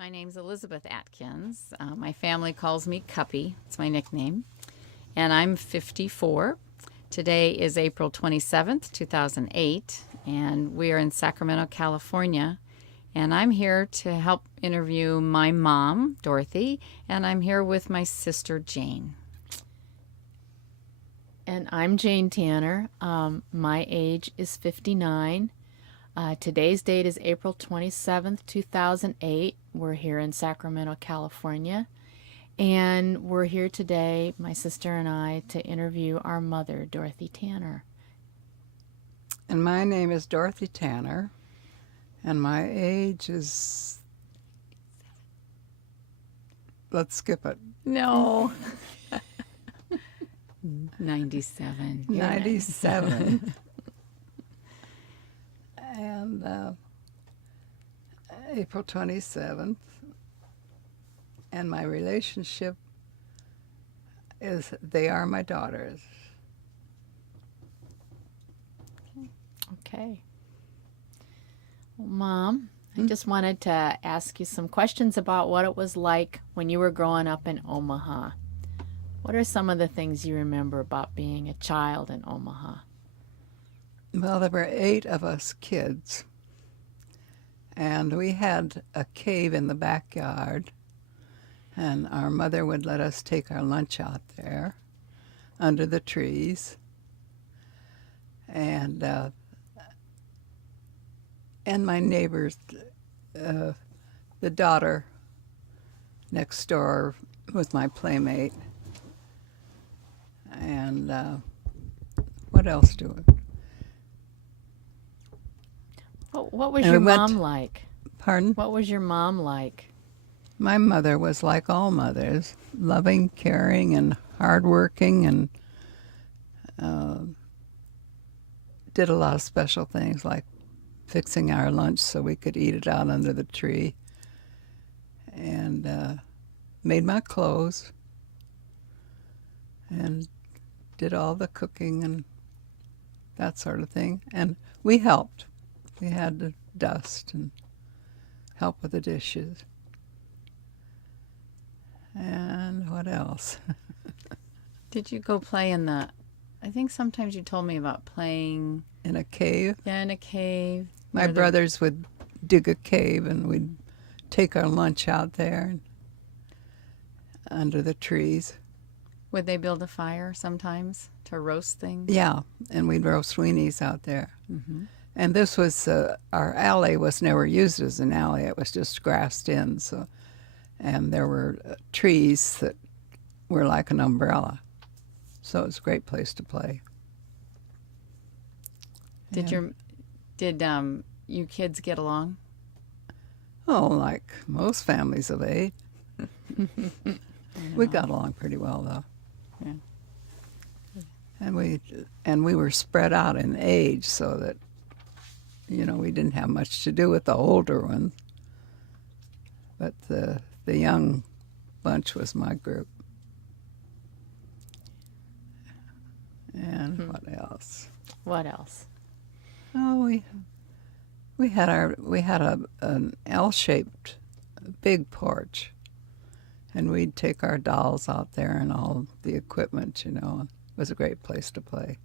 My name's Eliabeth Atkins. My family calls me Cuppie. It's my nickname. And I'm 54. Today is April 27th, 2008, and we are in Sacramento, California. And I'm here to help interview my mom, Dorothy, and I'm here with my sister, Jane. And I'm Jane Tanner. My age is 59. Today's date is April 27th, 2008. We're here in Sacramento, California. And we're here today, my sister and I, to interview our mother, Dorothy Tanner. And my name is Dorothy Tanner, and my age is... Let's skip it. No. 97. 97. And April 27th. And my relationship is they are my daughters. Okay. Well, Mom, I just wanted to ask you some questions about what it was like when you were growing up in Omaha. What are some of the things you remember about being a child in Omaha? Well, there were 8 of us kids, and we had a cave in the backyard, and our mother would let us take our lunch out there under the trees. And my neighbors, the daughter next door was my playmate. And what else do we? What was And your we went- mom like? Pardon? What was your mom like? My mother was like all mothers, loving, caring, and hardworking, and did a lot of special things like fixing our lunch so we could eat it out under the tree, and made my clothes, and did all the cooking and that sort of thing. And we helped. We had to dust and help with the dishes. And what else? Did you go play in the... I think sometimes you told me about playing In a cave. in a cave. My brothers would dig a cave, and we'd take our lunch out there and under the trees. Would they build a fire sometimes to roast things? Yeah, and we'd roast weenies out there. Mm-hmm. And this was, our alley was never used as an alley. It was just grassed in. So, and there were trees that were like an umbrella. So it was a great place to play. Did And- you kids get along? Oh, like most families of 8. We got along pretty well, though. Yeah. And we were spread out in age, so that, we didn't have much to do with the older ones. But the young bunch was my group. And what else? What else? Oh, we had an L-shaped big porch, and we'd take our dolls out there and all the equipment. It was a great place to play.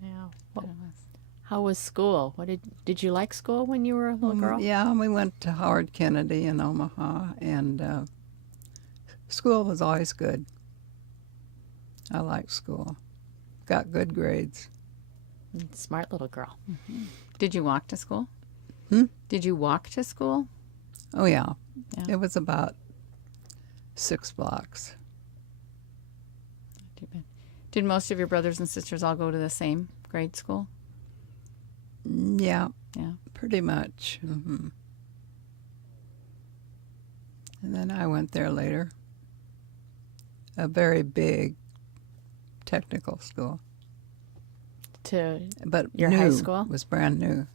Yeah. How was school? What did you like school when you were a little girl? Yeah, we went to Howard Kennedy in Omaha, and school was always good. I liked school. Got good grades. Smart little girl. Did you walk to school? Hmm? Did you walk to school? Oh, yeah. Yeah. It was about 6 blocks. Too bad. Did most of your brothers and sisters all go to the same grade school? Yeah, Yeah. pretty much. And then I went there later. A very big technical school. To But your new, high school? It was brand new.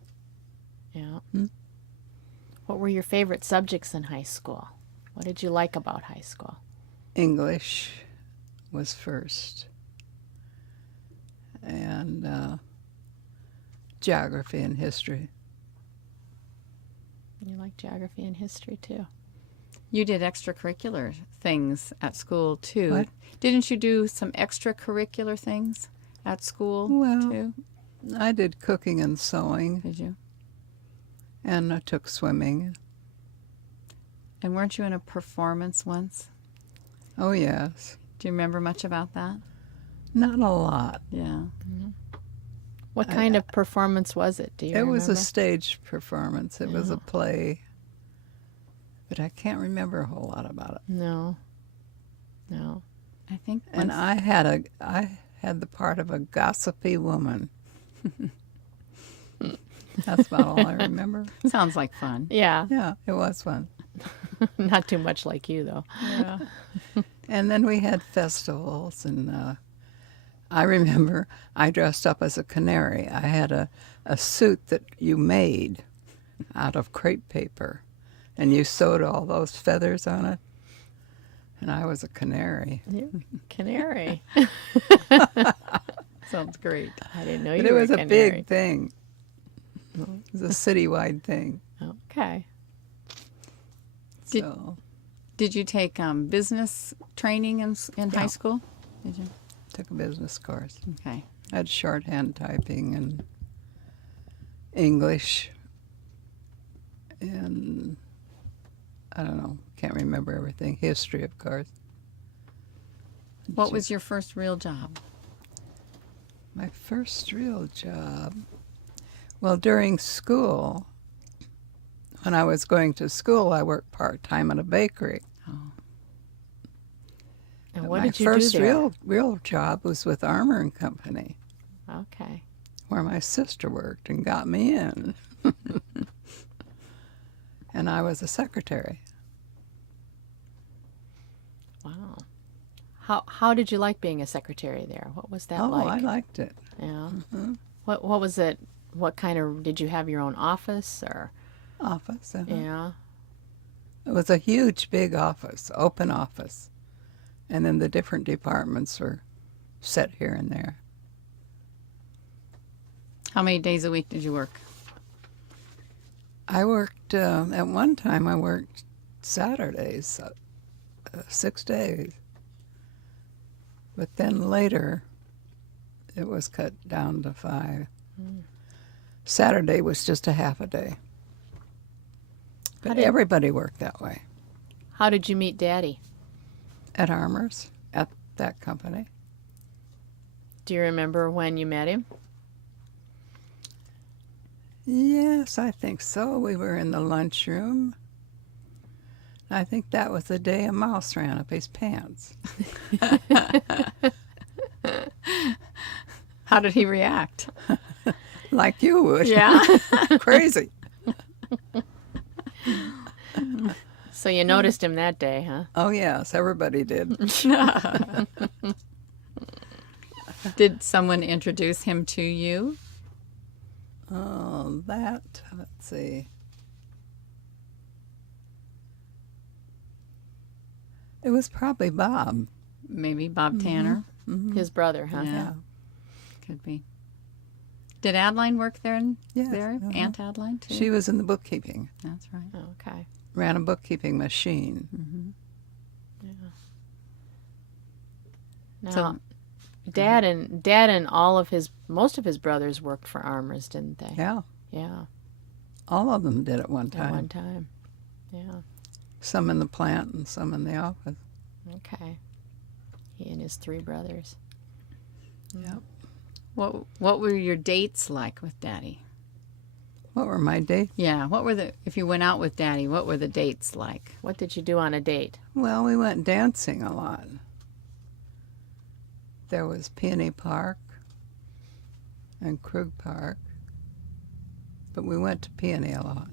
Yeah. Hmm? What were your favorite subjects in high school? What did you like about high school? English was first. And geography and history. You like geography and history too. You did extracurricular things at school too. What? Didn't you do some extracurricular things at school Well, too? I did cooking and sewing, Did you? and I took swimming. And weren't you in a performance once? Oh, yes. Do you remember much about that? Not a lot. Yeah. What kind of performance was it? Do you It was a remember? stage performance. It was a play. But I can't remember a whole lot about it. No. No. I think And once- I had the part of a gossipy woman. That's about all I remember. sounds like fun. Yeah. Yeah, it was fun. Not too much like you, though. Yeah. And then we had festivals, and I remember I dressed up as a canary. I had a suit that you made out of crepe paper, and you sewed all those feathers on it, and I was a canary. Canary. Sounds great. I didn't know But you it were was a a canary. big thing. It was a citywide thing. Okay. Did- So Did you take business training in high Yeah. school? Did you? took a business course. Okay. I had shorthand typing and English, and I don't know, can't remember everything. History, of course. What was your first real job? My first real job? Well, during school, when I was going to school, I worked part-time at a bakery. And But what my did you first do there? real job was with Armour and Company, Okay. where my sister worked and got me in. And I was a secretary. Wow. How did you like being a secretary there? What was that Oh, like? I liked it. Yeah. What was it? What kind of did you have your own office or? Office. Yeah. It was a huge, big office, open office. And then the different departments were set here and there. How many days a week did you work? I worked, at one time, I worked Saturdays, 6 days. But then later, it was cut down to 5. Saturday was just a half a day. But did- everybody worked that way. How did you meet Daddy? At Armour's, at that company. Do you remember when you met him? Yes, I think so. We were in the lunchroom. I think that was the day a mouse ran up his pants. How did he react? Like you would. Yeah. Crazy. So you noticed him that day, huh? Oh, yes, everybody did. Did someone introduce him to you? Oh, let's see. It was probably Bob. Maybe Bob Tanner? His brother, huh? Yeah. Could be. Did Adeline work there? Yes, There? uh-huh. Aunt Adeline, too? She was in the bookkeeping, That's right. Okay. ran a bookkeeping machine. Now, So- Dad and most of his brothers worked for Armour's, didn't they? Yeah, Yeah. all of them did at one At time. one time. Yeah. Some in the plant and some in the office. Okay. He and his 3 brothers. Yep. What were your dates like with Daddy? What were my dates? Yeah, if you went out with Daddy, what were the dates like? What did you do on a date? Well, we went dancing a lot. There was Peony Park and Krug Park, but we went to Peony a lot.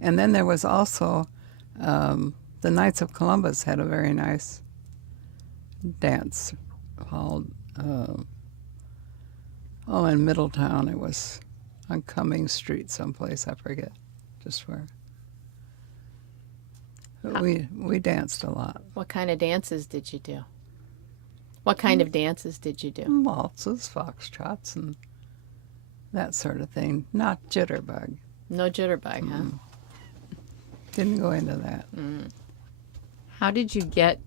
And then there was also the Knights of Columbus had a very nice dance called, in Middletown. It was on Cummings Street someplace, I forget just where. But we danced a lot. What kind of dances did you do? What kind of dances did you do? Waltzes, foxtrots, and that sort of thing. Not jitterbug. No jitterbug, huh? Didn't go into that. How did you get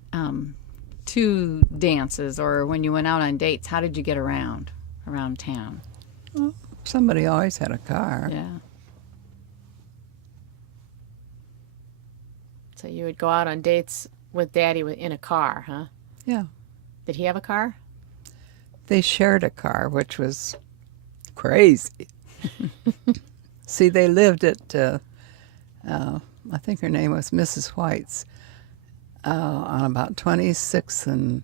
to dances, or when you went out on dates, how did you get around town? Somebody always had a car. Yeah. So you would go out on dates with Daddy in a car, huh? Yeah. Did he have a car? They shared a car, which was crazy. See, they lived at, I think her name was Mrs. White's, on about 26th and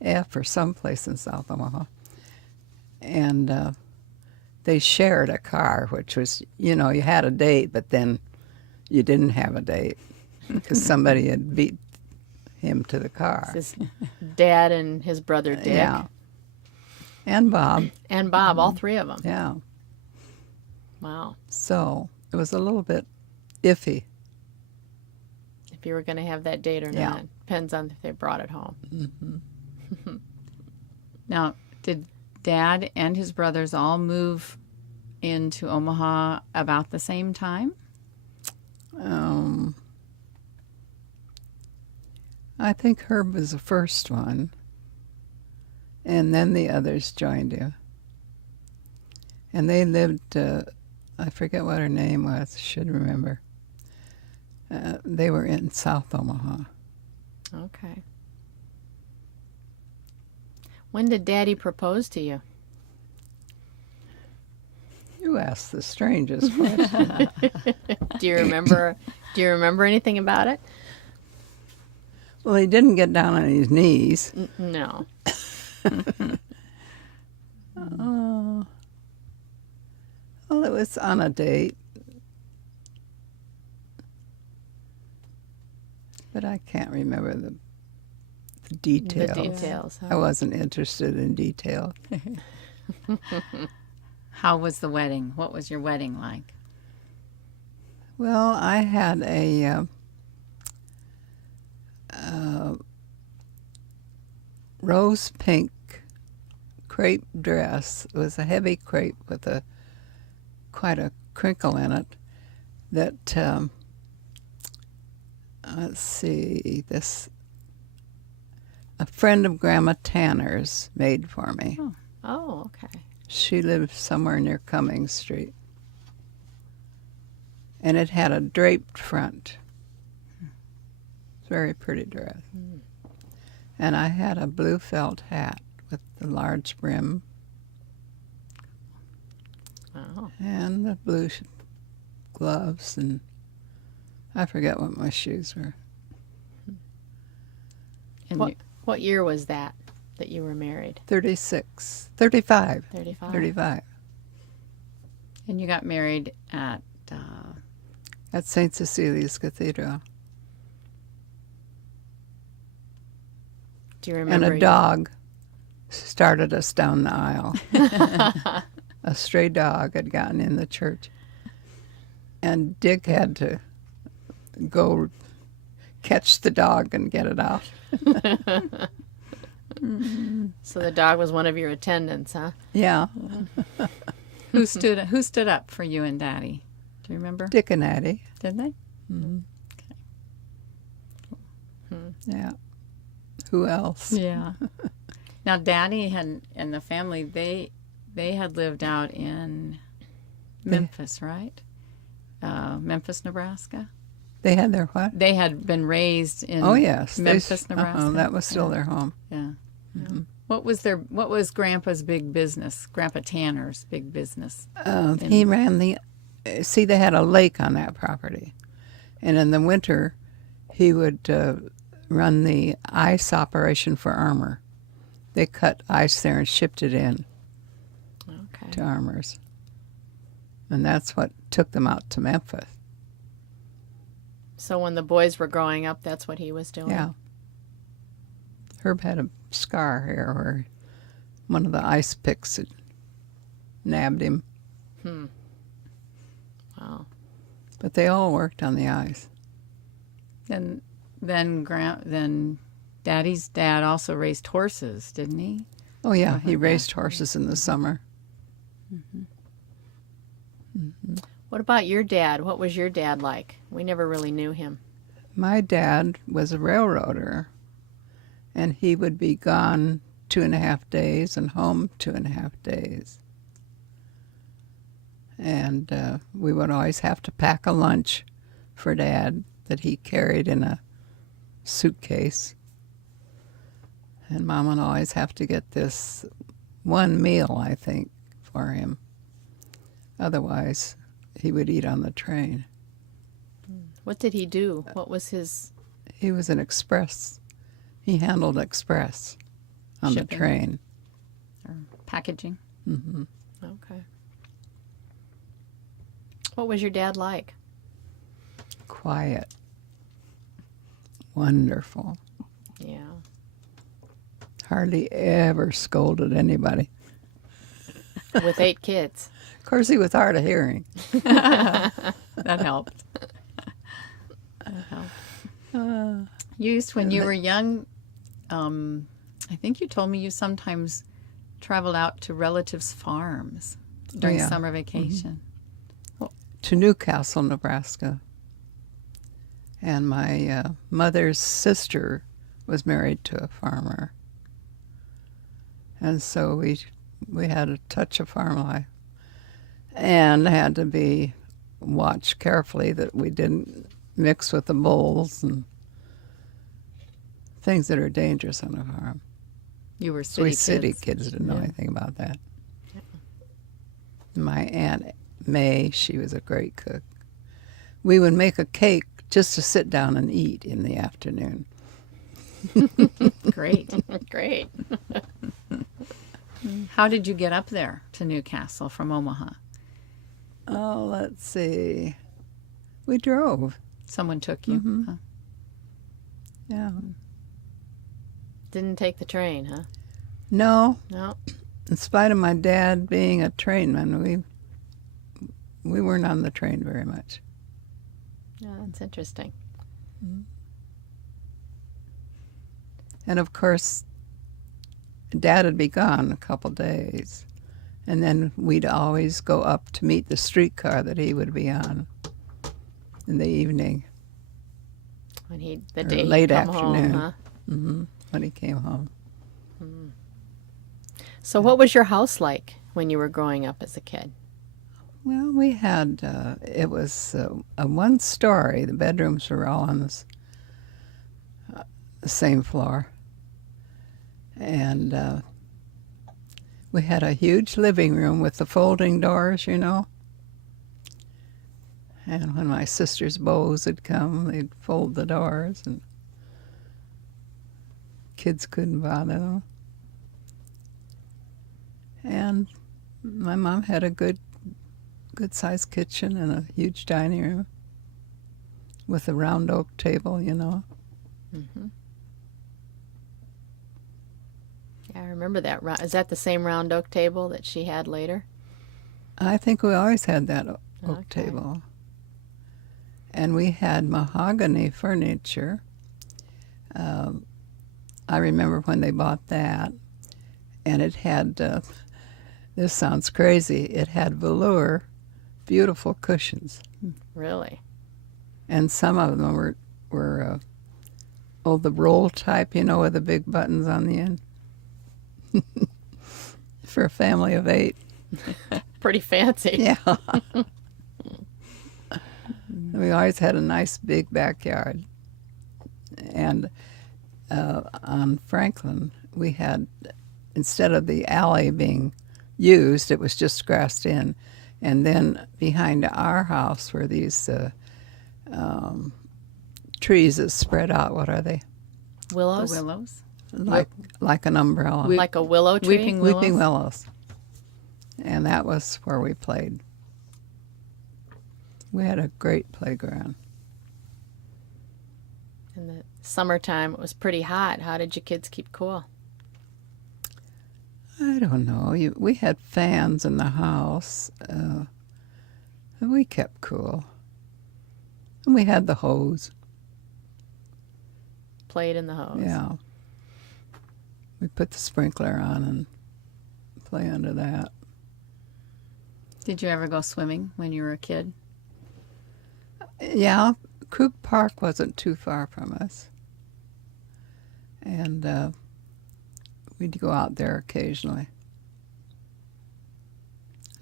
F or someplace in South Omaha. And they shared a car, which was, you had a date, but then you didn't have a date because somebody had beat him to the car. His dad and his brother Dick. Yeah. And Bob. And Bob, all three of them. Yeah. Wow. So it was a little bit iffy. If you were going to have that date or Yeah. not. Depends on if they brought it home. Mm-hmm. Now, did Dad and his brothers all move into Omaha about the same time? I think Herb was the first one, and then the others joined you. And they lived, I forget what her name was, should remember. They were in South Omaha. Okay. When did Daddy propose to you? You asked the strangest question. Do you remember? Do you remember anything about it? Well, he didn't get down on his knees. No. Oh. Well, it was on a date. But I can't remember the details. The details. I Huh? wasn't interested in detail. How was the wedding? What was your wedding like? Well, I had a rose pink crepe dress. It was a heavy crepe with quite a crinkle in it. That let's see, a friend of Grandma Tanner's made for me. Oh, okay. She lived somewhere near Cummings Street. And it had a draped front. Very pretty dress. And I had a blue felt hat with the large brim Wow. and the blue gloves, and I forget what my shoes were. And What year was that you were married? 35. 35. 35. and you got married at At St. Cecilia's Cathedral. Do you And remember? a dog started us down the aisle. A stray dog had gotten in the church. And Dick had to go catch the dog and get it out. So the dog was one of your attendants, huh? Yeah, who stood up for you and Daddy? Do you remember? Dick and Addie. Did they? Yeah. Who else? Yeah. Now, Daddy and the family, they had lived out in Memphis, right? Memphis, Nebraska. They had their what? They had been raised in Oh, yes. Memphis, Nebraska. That was still their home. Yeah. What was Grandpa's big business? Grandpa Tanner's big business. He ran see, they had a lake on that property. And in the winter, he would run the ice operation for Armour. They cut ice there and shipped it in Okay. to Armour's. And that's what took them out to Memphis. So when the boys were growing up, that's what he was doing? Yeah. Herb had a scar here where one of the ice picks had nabbed him. Wow. But they all worked on the ice. And then Daddy's dad also raised horses, didn't he? Oh, yeah, he raised horses in the summer. What about your dad? What was your dad like? We never really knew him. My dad was a railroader, and he would be gone 2.5 days and home 2.5 days. And we would always have to pack a lunch for Dad that he carried in a suitcase. And Mom would always have to get this one meal, I think, for him. Otherwise, he would eat on the train. What did he do? What was his... He was an express. He handled express on Shipping. the train. Or packaging? Hmm. Okay. What was your dad like? Quiet. Wonderful. Yeah. Hardly ever scolded anybody. With 8 kids. Of course, he was hard of hearing. That helped. You used, when you were young, I think you told me you sometimes traveled out to relatives' farms during yeah. summer vacation. To Newcastle, Nebraska. And my mother's sister was married to a farmer. And so we had a touch of farm life and had to be watched carefully that we didn't mix with the bulls and things that are dangerous on a farm. You were So we city city kids didn't know Yeah. anything about that. My Aunt May, she was a great cook. We would make a cake just to sit down and eat in the afternoon. Great. Great. How did you get up there to Newcastle from Omaha? Oh, let's see. We drove. Someone took you? Mhm. Huh? Yeah. Didn't take the train, huh? No, No. in spite of my dad being a trainman, we weren't on the train very much. Yeah, that's interesting. And of course, Dad would be gone a couple days. And then we'd always go up to meet the streetcar that he would be on in the evening. When the Or day late he'd come afternoon. home, huh? When he came home. So what was your house like when you were growing up as a kid? Well, we had, it was a one-story. The bedrooms were all on the same floor. And we had a huge living room with the folding doors, you know. And when my sister's beaux would come, they'd fold the doors, and kids couldn't bother them. And my mom had a good-sized kitchen and a huge dining room with a round oak table, you know. Yeah, I remember that. Is that the same round oak table that she had later? I think we always had that oak Okay. table. And we had mahogany furniture. I remember when they bought that, and it had, this sounds crazy, it had velour, beautiful cushions. Really? And some of them were the roll type, you know, with the big buttons on the end. For a family of 8. Pretty fancy. Yeah. We always had a nice big backyard. And on Franklin, we had, instead of the alley being used, it was just grassed in. And then behind our house were these trees that spread out. What are they? The Willows? willows? Like an umbrella. Like a willow tree? Weeping willows? Weeping willows. And that was where we played. We had a great playground. In the summertime, it was pretty hot. How did your kids keep cool? I don't know. We had fans in the house. And we kept cool. And we had the hose. Played in the hose. Yeah. We put the sprinkler on and play under that. Did you ever go swimming when you were a kid? Yeah, Crook Park wasn't too far from us. And we'd go out there occasionally.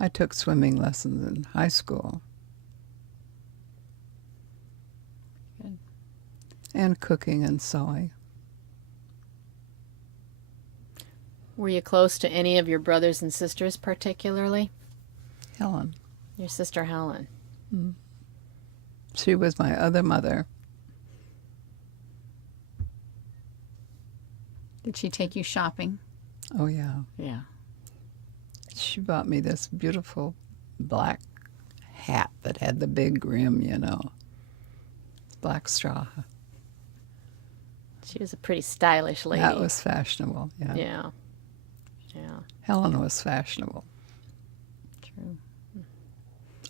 I took swimming lessons in high school. Good. And cooking and sewing. Were you close to any of your brothers and sisters particularly? Helen. Your sister Helen. She was my other mother. Did she take you shopping? Oh, yeah. Yeah. She bought me this beautiful black hat that had the big rim, you know. Black straw. She was a pretty stylish lady. That was fashionable, yeah. Yeah. Yeah. Helen was fashionable, True.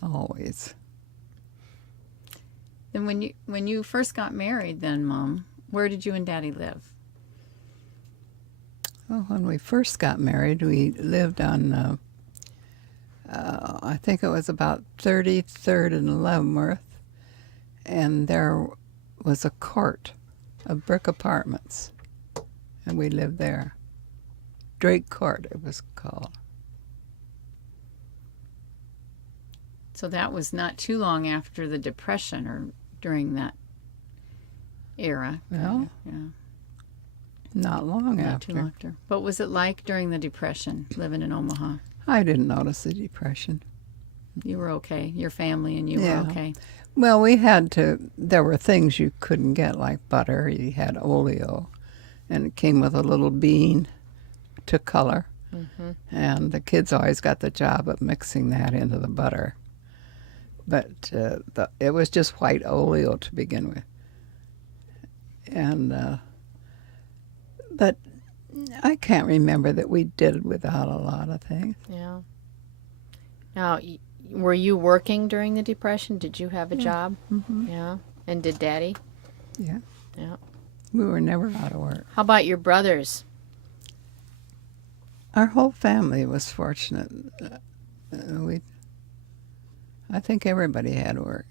always. Then when you first got married, then Mom, where did you and Daddy live? Well, when we first got married, we lived on, I think it was about 33rd and Leavenworth, and there was a court of brick apartments, and we lived there. Drake Court, it was called. So that was not too long after the Depression or during that era. Well, Yeah. not long Not too after. long after. What was it like during the Depression, living in Omaha? I didn't notice the Depression. You were okay. Your family and you Yeah. were okay. Well, we had to, there were things you couldn't get, like butter. You had oleo, and it came with a little bean to color. Mm-hmm. And the kids always got the job of mixing that into the butter. But it was just white oleo to begin with. And, but I can't remember that we did without a lot of things. Yeah. Now, were you working during the Depression? Did you have a Yeah. job? Mm-hmm. Yeah. And did Daddy? Yeah. Yeah. We were never out of work. How about your brothers? Our whole family was fortunate. I think everybody had work.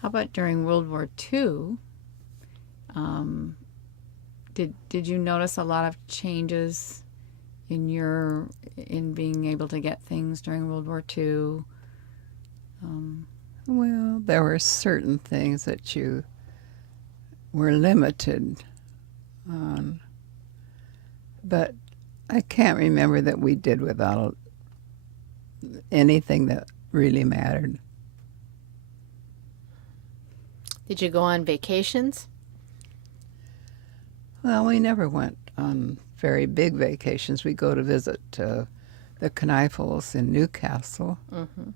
How about during World War II? Did you notice a lot of changes in being able to get things during World War II? Well, there were certain things that you were limited on, but I can't remember that we did without anything that really mattered. Did you go on vacations? Well, we never went on very big vacations. We go to visit the Kneifels in Newcastle. Mm-hmm.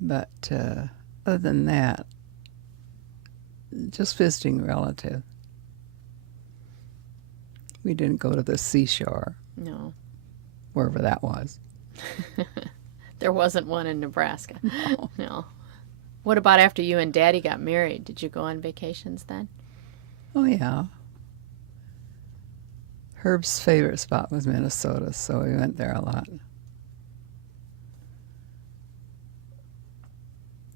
But other than that, just visiting relatives. We didn't go to the seashore, No. wherever that was. There wasn't one in Nebraska. No. No. What about after you and Daddy got married? Did you go on vacations then? Oh, yeah. Herb's favorite spot was Minnesota, so we went there a lot. Did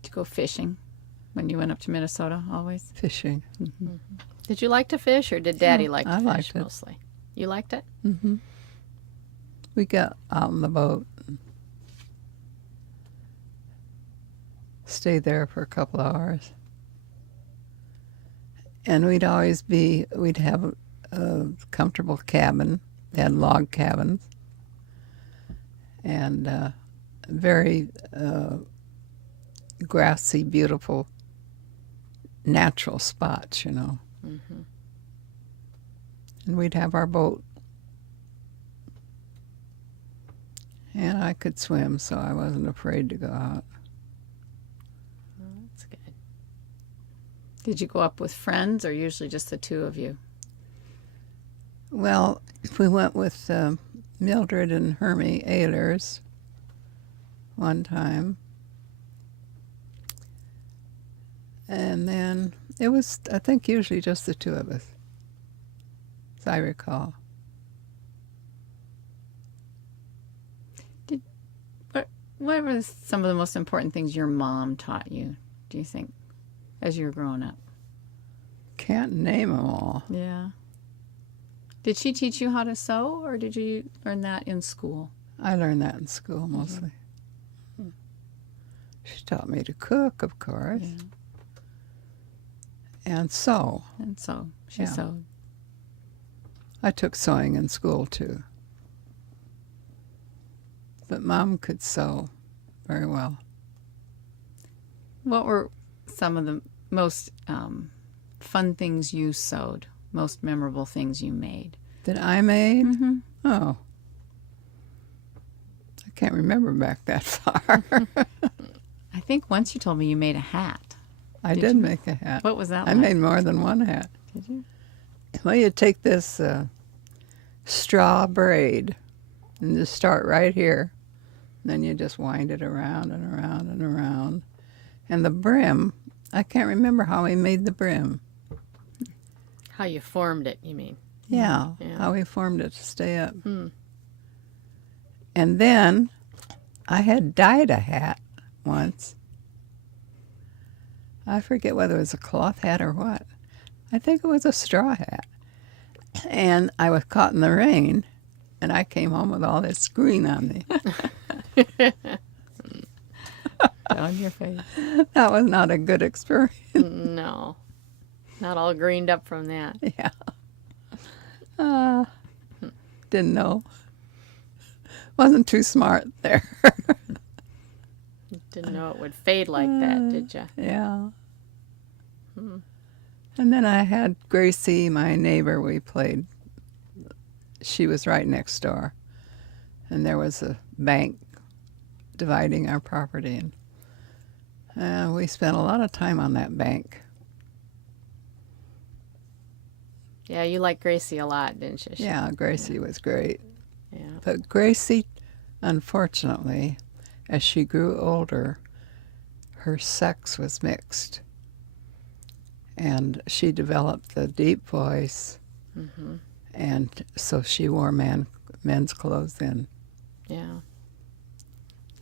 you go fishing when you went up to Minnesota always? Fishing. Did you like to fish, or did Daddy Yeah, like to I fish liked it. mostly? You liked it? Mm-hmm. We got out on the boat. Stayed there for a couple of hours. And we'd have a comfortable cabin. They had log cabins. And very grassy, beautiful, natural spots, you know. Mm-hmm. And we'd have our boat. And I could swim, so I wasn't afraid to go out. That's good. Did you go up with friends or usually just the two of you? Well, we went with Mildred and Hermie Ehlers one time. And then it was, I think, usually just the two of us, as I recall. What were some of the most important things your mom taught you, do you think, as you were growing up? Can't name them all. Yeah. Did she teach you how to sew, or did you learn that in school? I learned that in school mostly. She taught me to cook, of course, Yeah. and sew. And so she Yeah. sewed. I took sewing in school too. But Mom could sew very well. What were some of the most fun things you sewed? Most memorable things you made? That I made? Mm-hmm. Oh. I can't remember back that far. I think once you told me you made a hat. I Did did you? make a hat. What was that I like? made more than one hat. Did you? Well, you take this straw braid and just start right here. Then you just wind it around and around and around. And the brim, I can't remember how we made the brim. How you formed it, you mean? Yeah, Yeah. how we formed it to stay up. Hmm. And then I had dyed a hat once. I forget whether it was a cloth hat or what. I think it was a straw hat. And I was caught in the rain, and I came home with all this green on me. On your face. That was not a good experience. No. Not all greened up from that. Yeah. Didn't know. Wasn't too smart there. Didn't know it would fade like that, did you? Yeah. And then I had Gracie, my neighbor, we played. She was right next door. And there was a bank dividing our property. And we spent a lot of time on that bank. Yeah, you liked Gracie a lot, didn't you? Yeah, Gracie was great. Yeah. But Gracie, unfortunately, as she grew older, her sex was mixed. And she developed the deep voice, and so she wore men's clothes then. Yeah.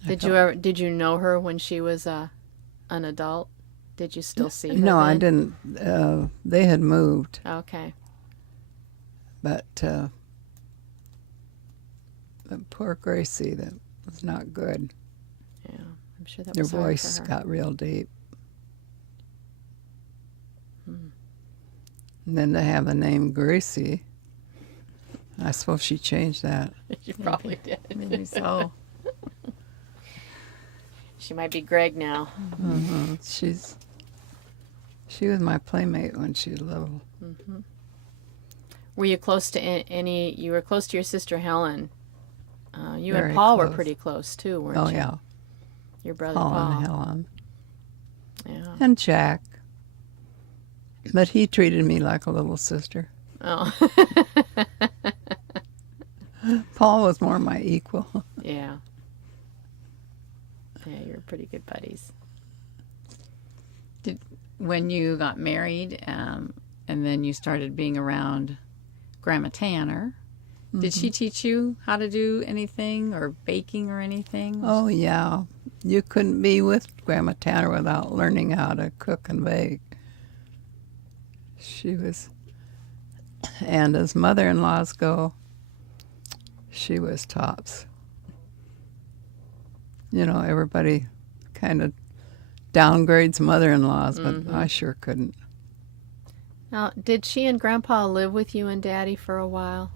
Did you know her when she was an adult? Did you still see her? No, I then? didn't. They had moved, Okay. but poor Gracie, that was not good. Yeah, I'm sure that Her was hard voice for her. got real deep. And then to have the name Gracie, I suppose she changed that. You probably did. Maybe so. She might be Greg now. She was my playmate when she was little. Were you close to any? You were close to your sister Helen. You Very and Paul were close. pretty close too, weren't Oh you? yeah, Your brother Paul Paul. and Helen Yeah. and Jack. But he treated me like a little sister. Oh. Paul was more my equal. Yeah. Yeah, you're pretty good buddies. When you got married, and then you started being around Grandma Tanner, did she teach you how to do anything, or baking or anything? Oh yeah, you couldn't be with Grandma Tanner without learning how to cook and bake. She was, and as mother-in-laws go, she was tops. You know, everybody kind of downgrades mother-in-laws, but I sure couldn't. Now, did she and Grandpa live with you and Daddy for a while?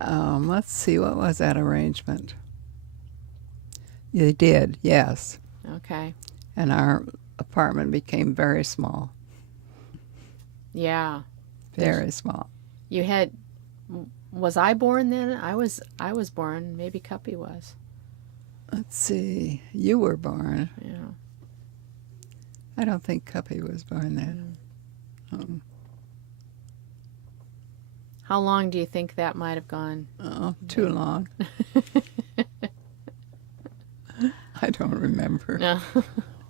Let's see, what was that arrangement? They did, yes. Okay. And our apartment became very small, Yeah. very small. You had. Was I born then? I was born. Maybe Cuppie was. Let's see, you were born. Yeah. I don't think Cuppie was born then. How long do you think that might have gone? Oh, too long. I don't remember. No.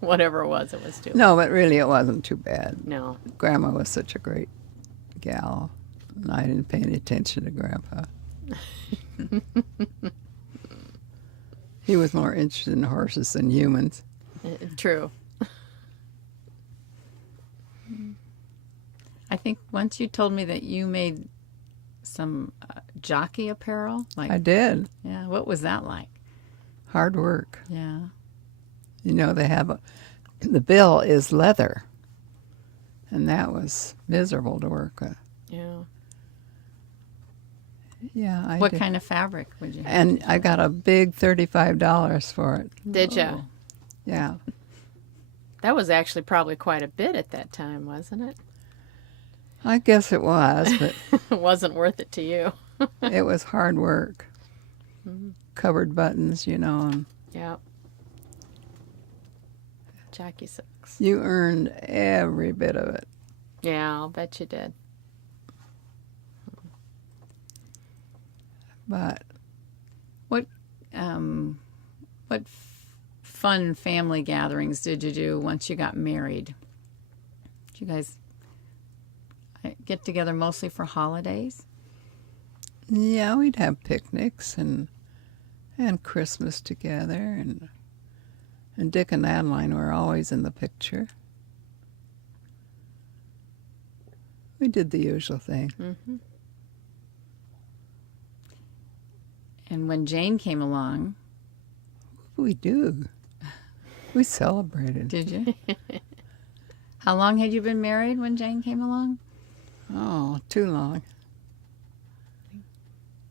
Whatever it was too. No, but really it wasn't too bad. No. Grandma was such a great gal, and I didn't pay any attention to Grandpa. He was more interested in horses than humans. True. I think once you told me that you made some jockey apparel. Like, I did. yeah, what was that like? Hard work. Yeah. You know, the bill is leather. And that was miserable to work with. Yeah. Yeah, I What did. kind of fabric would you have? And I got a big $35 for it. Did ya? Oh. Yeah. That was actually probably quite a bit at that time, wasn't it? I guess it was, but It wasn't worth it to you. it was hard work. Covered buttons, you know, and Yeah. Jockey socks. you earned every bit of it. Yeah, I'll bet you did. But What fun family gatherings did you do once you got married? Did you guys get together mostly for holidays? yeah, we'd have picnics and Christmas together, and Dick and Adeline were always in the picture. We did the usual thing. Mm-hmm. And when Jane came along, We do. We celebrated. did you? How long had you been married when Jane came along? Oh, too long.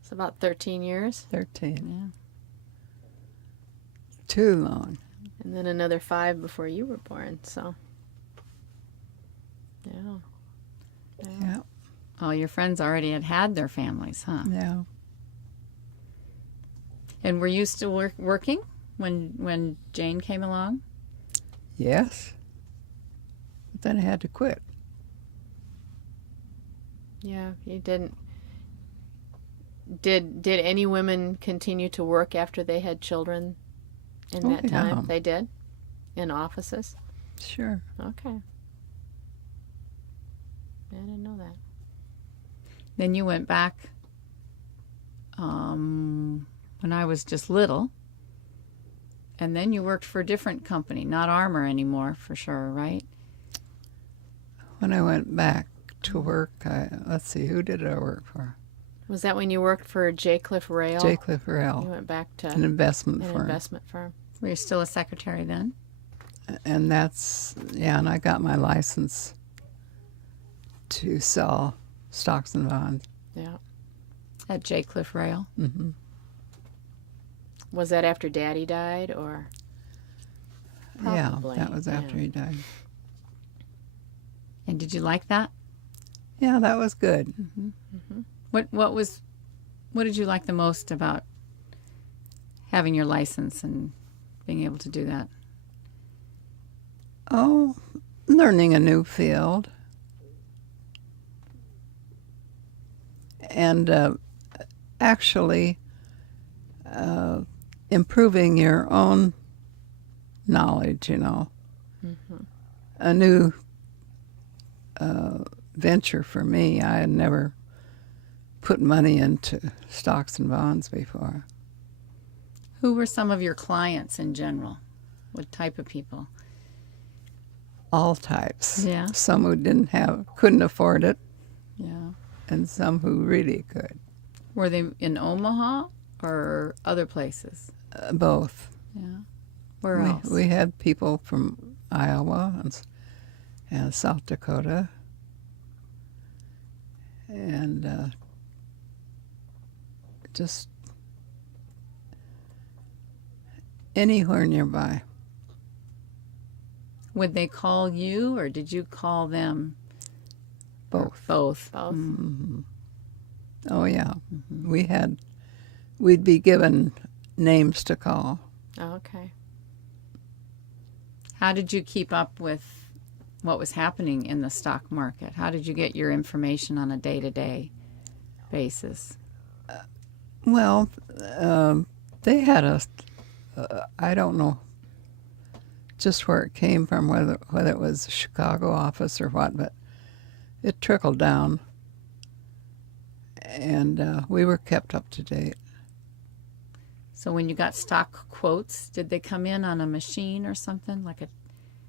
It's about 13 years. 13. Yeah. Too long. And then another 5 before you were born, so. Yeah. Yeah, All your friends already had their families, huh? yeah. And were you still working when Jane came along? Yes. But then I had to quit. Yeah, you didn't. Did any women continue to work after they had children in Oh, that time? yeah. They did? In offices? Sure. Okay. I didn't know that. Then you went back when I was just little. And then you worked for a different company, not Armor anymore, for sure, right? When I went back to work, let's see, who did I work for? Was that when you worked for J. Cliff Rail? J. Cliff You Rail, went back to an investment an firm. investment firm. Were you still a secretary then? And and I got my license to sell stocks and bonds. Yeah. At J. Cliff Rail? Hmm. Was that after Daddy died, or? Probably, Yeah, that was after yeah. he died. And did you like that? Yeah, that was good. What did you like the most about having your license and being able to do that? Oh, learning a new field. And actually improving your own knowledge, you know. A new venture for me. I had never put money into stocks and bonds before. Who were some of your clients in general? What type of people? All types. Yeah. Some who couldn't afford it, Yeah. and some who really could. Were they in Omaha or other places? Both. Yeah. Where else? We had people from Iowa and South Dakota, and just anywhere nearby. Would they call you or did you call them? Both. Both. Both. Mm-hmm. Oh yeah, we'd be given names to call. Oh, okay. How did you keep up with what was happening in the stock market? How did you get your information on a day-to-day basis? Well, they had I don't know just where it came from, whether it was a Chicago office or what, but it trickled down, and we were kept up to date. So when you got stock quotes, did they come in on a machine or something? Like a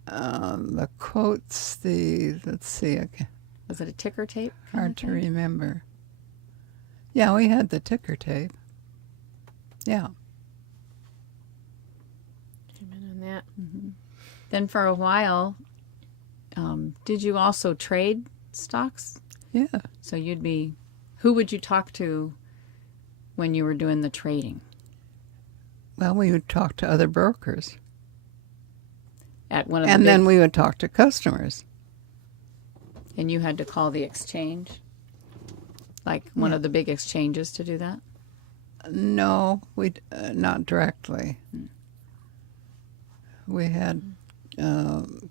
The quotes, let's see, okay, was it a ticker tape? kind hard of to thing? remember. Yeah, we had the ticker tape. Yeah. Amen on that. Then for a while, did you also trade stocks? Yeah. So who would you talk to when you were doing the trading? Well, we would talk to other brokers. At one of the And big, then we would talk to customers. and you had to call the exchange, like one of the big exchanges, to do that. No, we not directly. We had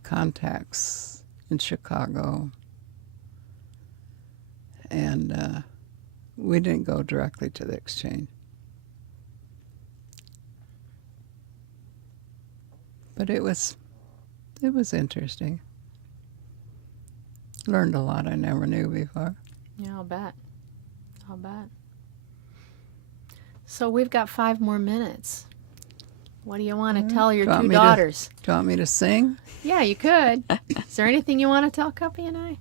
contacts in Chicago, and we didn't go directly to the exchange. But it was interesting. Learned a lot I never knew before. Yeah, I'll bet. I'll bet. So we've got 5 more minutes. What do you want to tell your Do you want 2 me to- daughters? Do you want me to sing? Yeah, you could. Is there anything you want to tell Cuppie and I?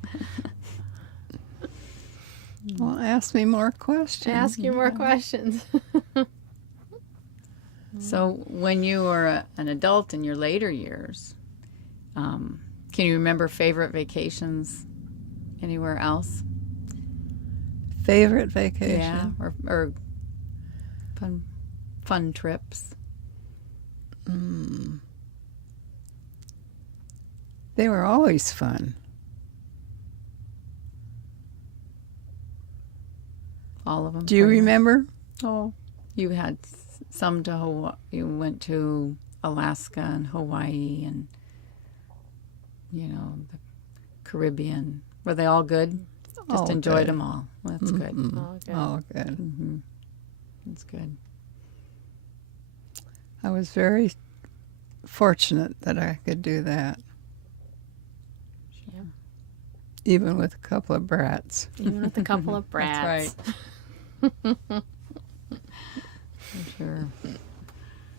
Well, ask me more questions. Ask you more questions. So when you were an adult in your later years, can you remember favorite vacations anywhere else? Favorite vacation? Yeah, or fun trips. They were always fun. All of them. Do you pretty much. remember? Oh, you had some to Hawaii. You went to Alaska and Hawaii and, the Caribbean. Were they all good? Just All enjoyed good. them all. That's good. Oh, good. Oh, good. That's good. I was very fortunate that I could do that, Yeah. even with a couple of brats. Even with a couple of brats. That's For sure.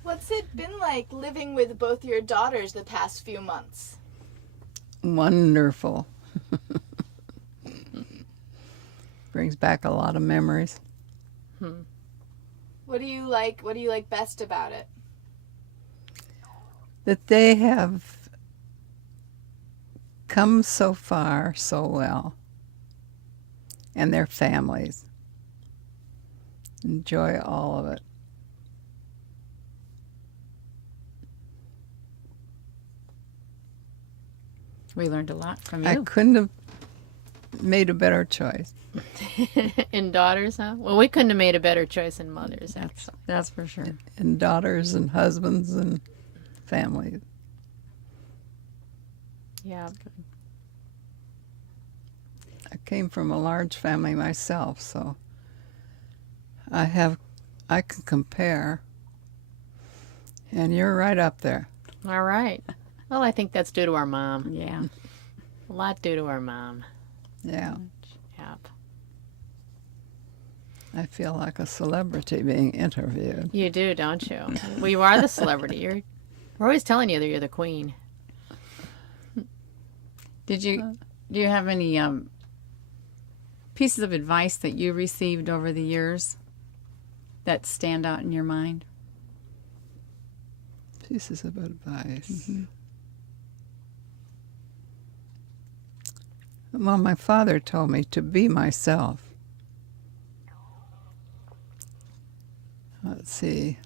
What's it been like living with both your daughters the past few months? Wonderful. Brings back a lot of memories. What do you like? What do you like best about it? That they have come so far so well, and their families. Enjoy all of it. We learned a lot from you. I couldn't have made a better choice. In daughters, huh? Well, we couldn't have made a better choice in mothers. That's for sure. And daughters and husbands and families. Yeah. I came from a large family myself, so I can compare. And you're right up there. All right. Well, I think that's due to our mom. Yeah. A lot due to our mom. Yeah. Yep. I feel like a celebrity being interviewed. You do, don't you? Well, you are the celebrity. We're always telling you that you're the queen. Do you have any pieces of advice that you received over the years that stand out in your mind? Pieces of advice. Well, my father told me to be myself. Let's see.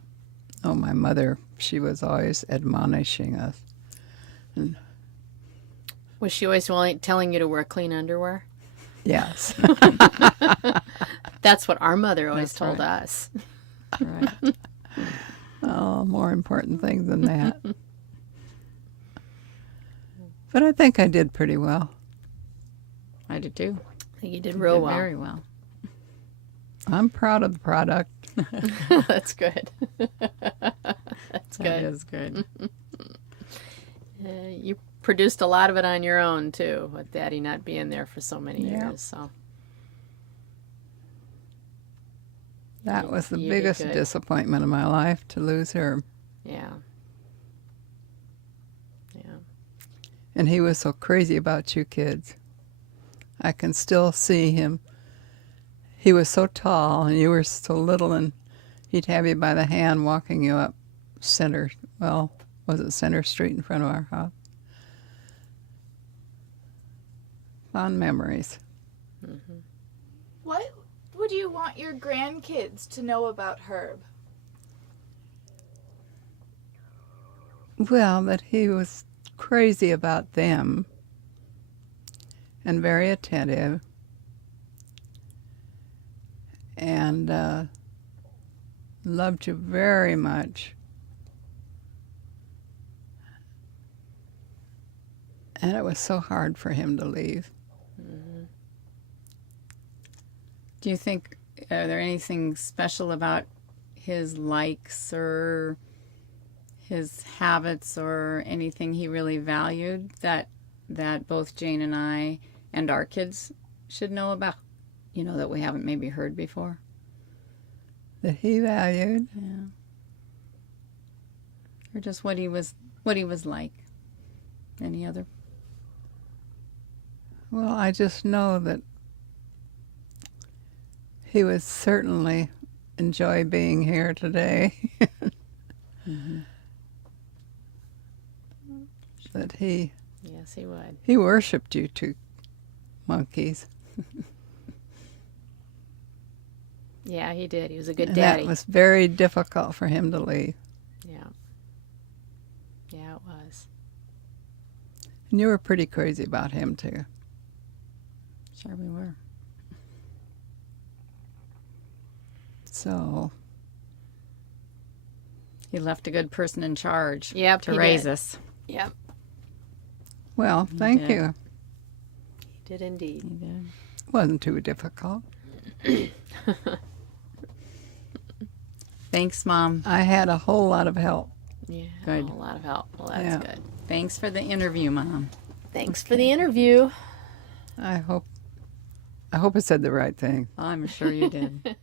Oh, my mother, she was always admonishing us. Was she always telling you to wear clean underwear? Yes. That's what our mother always That's told right. us. Right. Oh, more important things than that. But I think I did pretty well. I do too. I think you did You real did well. Very well. I'm proud of the product. That's good. That's That good. is good. You produced a lot of it on your own too, with Daddy not being there for so many Yeah. years. So That was the You did biggest good. disappointment of my life, to lose her. Yeah. Yeah. And he was so crazy about you kids. I can still see him. He was so tall and you were so little, and he'd have you by the hand walking you up Center, well, was it Center Street in front of our house? Fond memories. What would you want your grandkids to know about Herb? Well, that he was crazy about them and very attentive and loved you very much. And it was so hard for him to leave. Do you think, are there anything special about his likes or his habits or anything he really valued that both Jane and I and our kids should know about, that we haven't maybe heard before? That he valued. Yeah. Or just what he was like. Any other? Well, I just know that he would certainly enjoy being here today. That Yes, he would. he worshipped you two monkeys. Yeah, he did. He was a good And daddy. that was very difficult for him to leave. Yeah. Yeah, it was. And you were pretty crazy about him, too. Sure we were. So, He left a good person in charge Yep, to he raise did. us. Yep, well, thank did. you. he did indeed. He did. Wasn't too difficult. Thanks, Mom. I had a whole lot of help. Yeah, Good. a whole lot of help. Well, that's Yeah. good. Thanks for the interview, Mom. Thanks for the interview. I hope I said the right thing. I'm sure you did.